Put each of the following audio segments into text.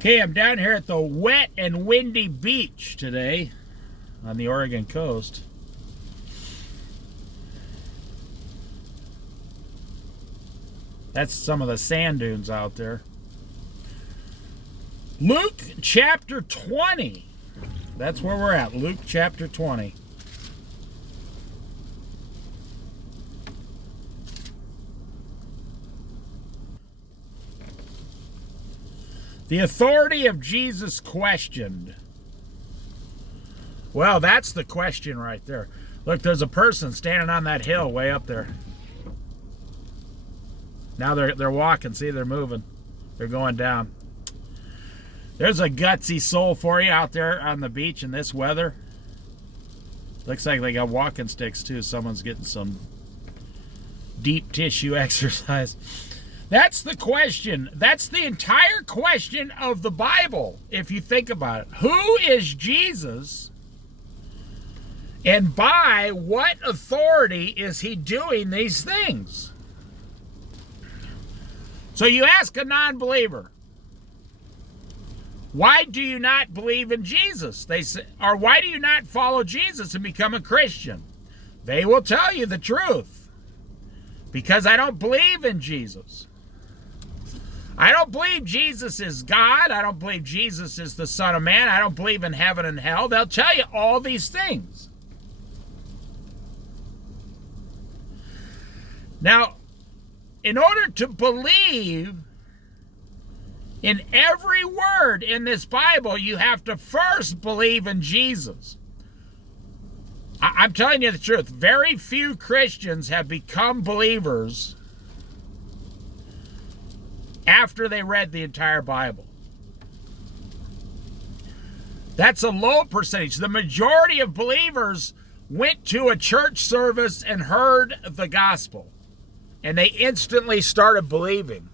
Okay, I'm down here at the wet and windy beach today on the Oregon coast. That's some of the sand dunes out there. Luke chapter 20. That's where we're at, Luke chapter 20. The authority of Jesus questioned. Well, that's the question right there. Look, there's a person standing on that hill way up there. Now they're walking. See, they're moving. They're going down. There's a gutsy soul for you out there on the beach in this weather. Looks like they got walking sticks too. Someone's getting some deep tissue exercise. That's the question. That's the entire question of the Bible, if you think about it. Who is Jesus? And by what authority is he doing these things? So you ask a non-believer, why do you not believe in Jesus? They say, or why do you not follow Jesus and become a Christian? They will tell you the truth. Because I don't believe in Jesus. I don't believe Jesus is God. I don't believe Jesus is the Son of Man. I don't believe in heaven and hell. They'll tell you all these things. Now, in order to believe in every word in this Bible, you have to first believe in Jesus. I'm telling you the truth. Very few Christians have become believers after they read the entire Bible. That's a low percentage. The majority of believers went to a church service and heard the gospel, and they instantly started believing.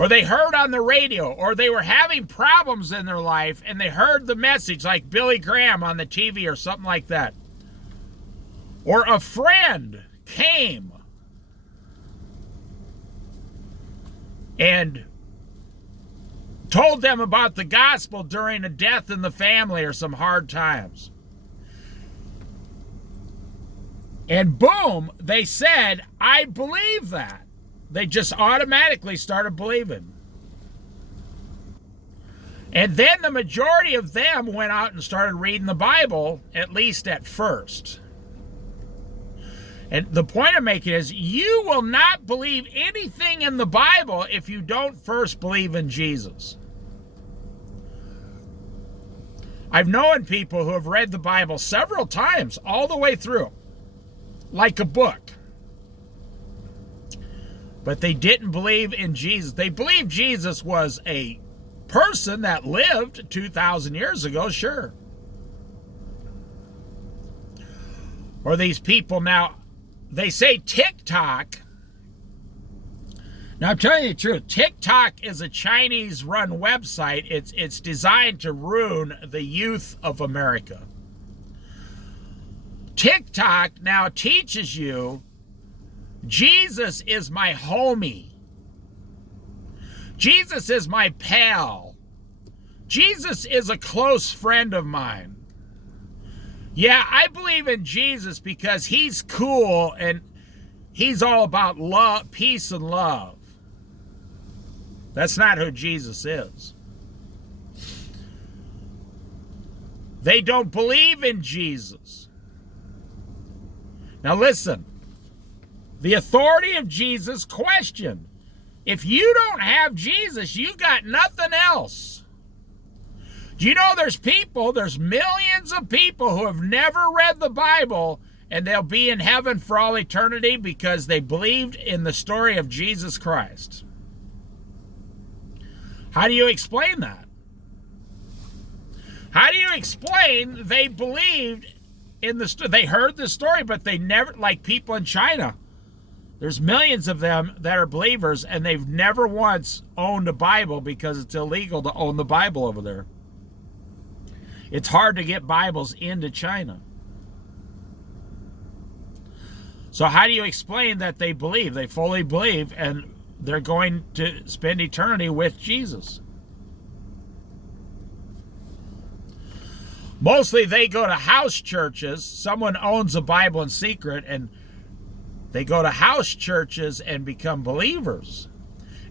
Or they heard on the radio, or they were having problems in their life, and they heard the message like Billy Graham on the TV or something like that. Or a friend came and told them about the gospel during a death in the family or some hard times. And boom, they said, I believe that. They just automatically started believing. And then the majority of them went out and started reading the Bible, at least at first. And the point I'm making is, you will not believe anything in the Bible if you don't first believe in Jesus. I've known people who have read the Bible several times, all the way through, like a book. But they didn't believe in Jesus. They believed Jesus was a person that lived 2,000 years ago, sure. Or these people now, they say TikTok. Now, I'm telling you the truth. TikTok is a Chinese-run website. It's designed to ruin the youth of America. TikTok now teaches you Jesus is my homie. Jesus is my pal. Jesus is a close friend of mine. Yeah, I believe in Jesus because he's cool and he's all about love, peace and love. That's not who Jesus is. They don't believe in Jesus. Now listen, the authority of Jesus questioned. If you don't have Jesus, you got nothing else. Do you know there's millions of people who have never read the Bible, and they'll be in heaven for all eternity because they believed in the story of Jesus Christ? How do you explain that? How do you explain they believed in the story? They heard the story, but they never, like people in China. There's millions of them that are believers, and they've never once owned a Bible because it's illegal to own the Bible over there. It's hard to get Bibles into China. So how do you explain that they believe? They fully believe, and they're going to spend eternity with Jesus. Mostly they go to house churches. Someone owns a Bible in secret, and they go to house churches and become believers.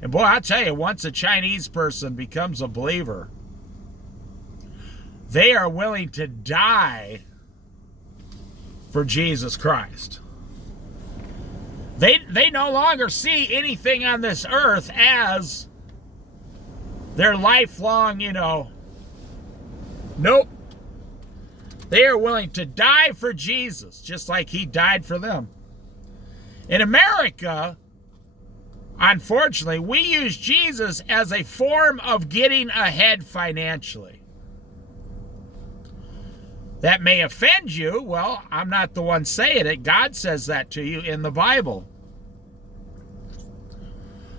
And boy, I'll tell you, once a Chinese person becomes a believer, they are willing to die for Jesus Christ. They no longer see anything on this earth as their lifelong, nope. They are willing to die for Jesus, just like he died for them. In America, unfortunately, we use Jesus as a form of getting ahead financially. That may offend you. Well, I'm not the one saying it. God says that to you in the Bible.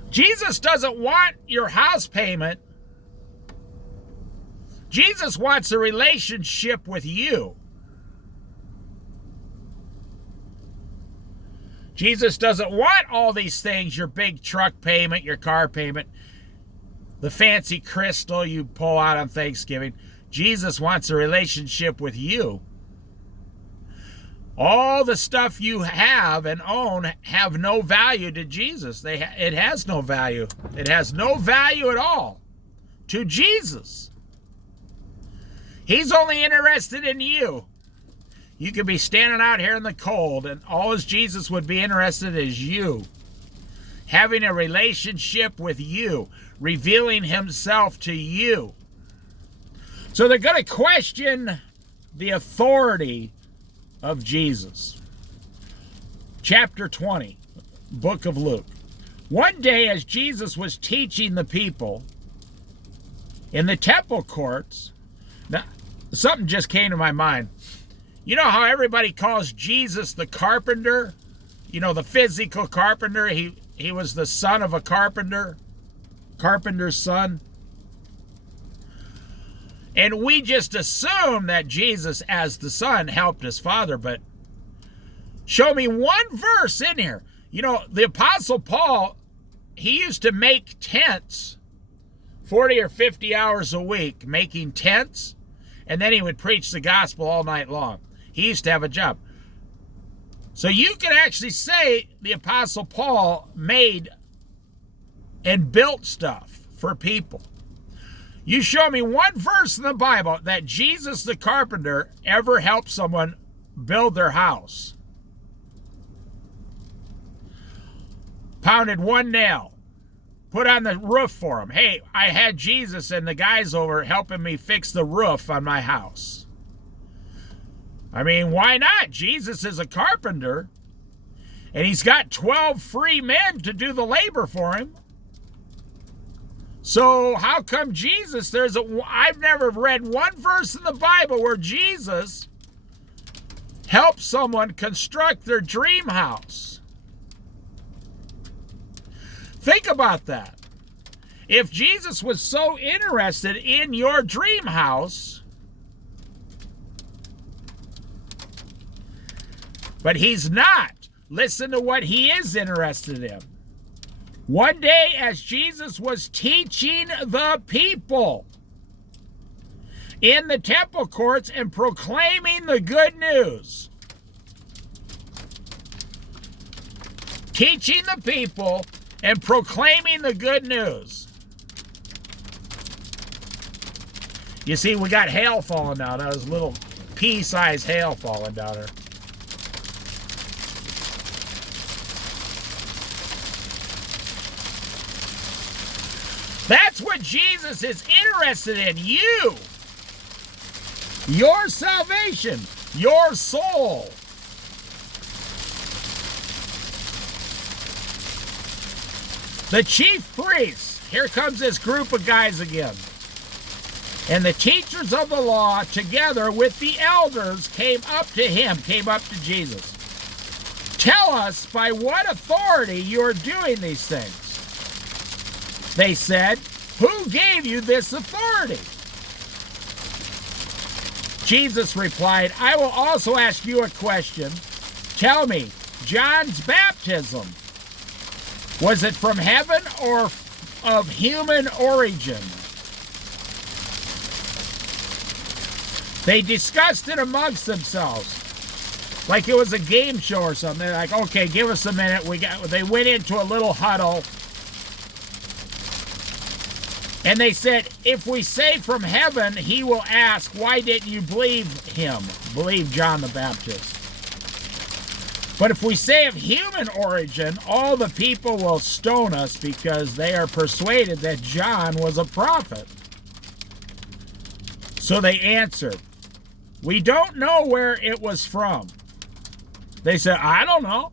Jesus doesn't want your house payment. Jesus wants a relationship with you. Jesus doesn't want all these things, your big truck payment, your car payment, the fancy crystal you pull out on Thanksgiving. Jesus wants a relationship with you. All the stuff you have and own have no value to Jesus. It has no value. It has no value at all to Jesus. He's only interested in you. You could be standing out here in the cold, and all as Jesus would be interested in is you. Having a relationship with you, revealing himself to you. So they're going to question the authority of Jesus. Chapter 20, book of Luke. One day as Jesus was teaching the people in the temple courts, now something just came to my mind. You know how everybody calls Jesus the carpenter? The physical carpenter. He was the son of a carpenter, carpenter's son. And we just assume that Jesus, as the son, helped his father. But show me one verse in here. The Apostle Paul, he used to make tents 40 or 50 hours a week, making tents. And then he would preach the gospel all night long. He used to have a job. So you can actually say the Apostle Paul made and built stuff for people. You show me one verse in the Bible that Jesus the carpenter ever helped someone build their house. Pounded one nail. Put on the roof for them. Hey, I had Jesus and the guys over helping me fix the roof on my house. I mean, why not? Jesus is a carpenter, and he's got 12 free men to do the labor for him. So how come Jesus, I've never read one verse in the Bible where Jesus helped someone construct their dream house. Think about that. If Jesus was so interested in your dream house, but he's not. Listen to what he is interested in. One day as Jesus was teaching the people in the temple courts and proclaiming the good news. Teaching the people and proclaiming the good news. You see, we got hail falling down. That was a little pea-sized hail falling down there. That's what Jesus is interested in. You. Your salvation. Your soul. The chief priests. Here comes this group of guys again. And the teachers of the law, together with the elders, came up to Jesus. Tell us by what authority you are doing these things. They said, who gave you this authority? Jesus replied, I will also ask you a question. Tell me, John's baptism? Was it from heaven or of human origin? They discussed it amongst themselves, like it was a game show or something. They're like, okay, give us a minute. They went into a little huddle, and they said, if we say from heaven, he will ask, why didn't you believe him? Believe John the Baptist. But if we say of human origin, all the people will stone us because they are persuaded that John was a prophet. So they answered, we don't know where it was from. They said, I don't know.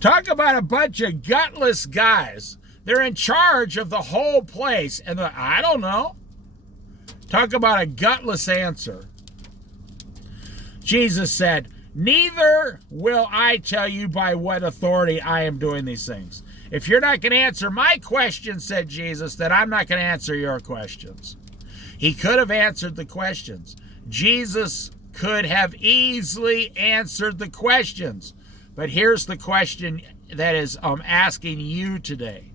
Talk about a bunch of gutless guys. They're in charge of the whole place. And they're, I don't know. Talk about a gutless answer. Jesus said, neither will I tell you by what authority I am doing these things. If you're not going to answer my questions, said Jesus, then I'm not going to answer your questions. He could have answered the questions. Jesus could have easily answered the questions. But here's the question that is asking you today.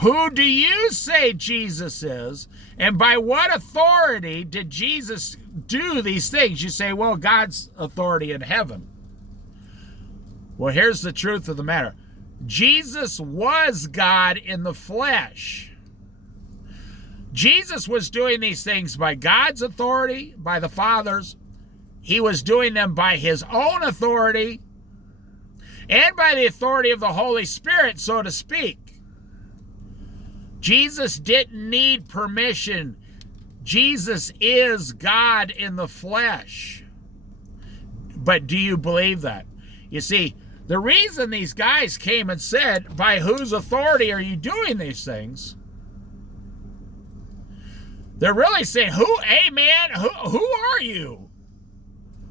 Who do you say Jesus is? And by what authority did Jesus do these things? You say, well, God's authority in heaven. Well, here's the truth of the matter. Jesus was God in the flesh. Jesus was doing these things by God's authority, by the Father's. He was doing them by his own authority and by the authority of the Holy Spirit, so to speak. Jesus didn't need permission. Jesus is God in the flesh. But do you believe that? You see, the reason these guys came and said, by whose authority are you doing these things? They're really saying, hey man, who are you?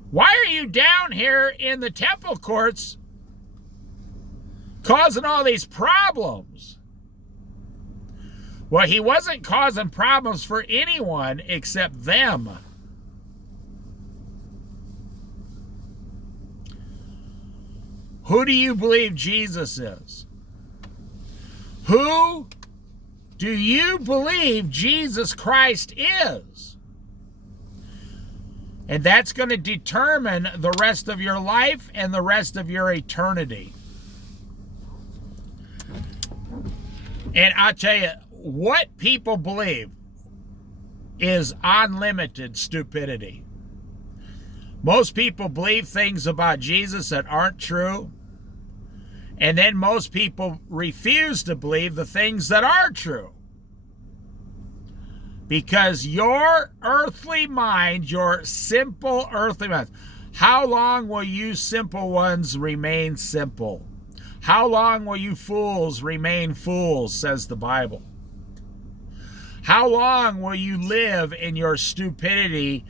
Why are you down here in the temple courts causing all these problems? Well, he wasn't causing problems for anyone except them. Who do you believe Jesus is? Who do you believe Jesus Christ is? And that's going to determine the rest of your life and the rest of your eternity. And I'll tell you, what people believe is unlimited stupidity. Most people believe things about Jesus that aren't true. And then most people refuse to believe the things that are true. Because your earthly mind, your simple earthly mind, how long will you simple ones remain simple? How long will you fools remain fools, says the Bible? How long will you live in your stupidity?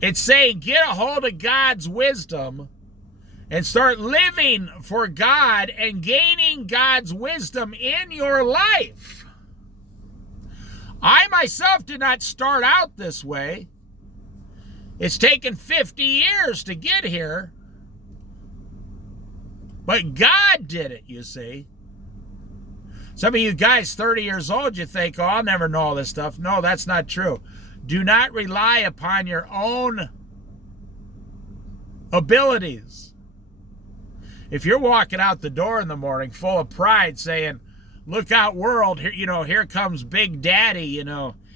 It's saying get a hold of God's wisdom and start living for God and gaining God's wisdom in your life. I myself did not start out this way. It's taken 50 years to get here. But God did it, you see. Some of you guys, 30 years old, you think, oh, I'll never know all this stuff. No, that's not true. Do not rely upon your own abilities. If you're walking out the door in the morning full of pride saying, look out world, here, here comes Big Daddy,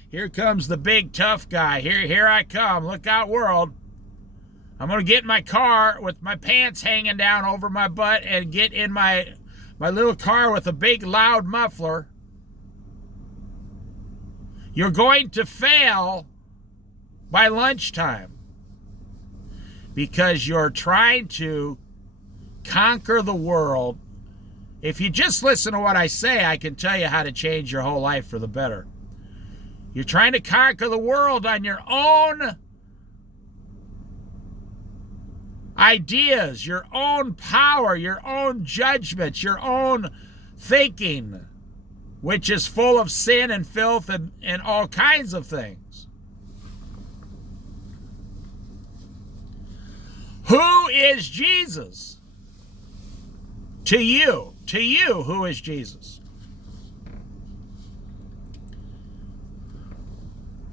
here comes the big tough guy, here I come, look out world. I'm going to get in my car with my pants hanging down over my butt and get in my little car with a big loud muffler. You're going to fail by lunchtime because you're trying to conquer the world. If you just listen to what I say, I can tell you how to change your whole life for the better. You're trying to conquer the world on your own ideas, your own power, your own judgments, your own thinking, which is full of sin and filth and all kinds of things. Who is Jesus? To you, who is Jesus?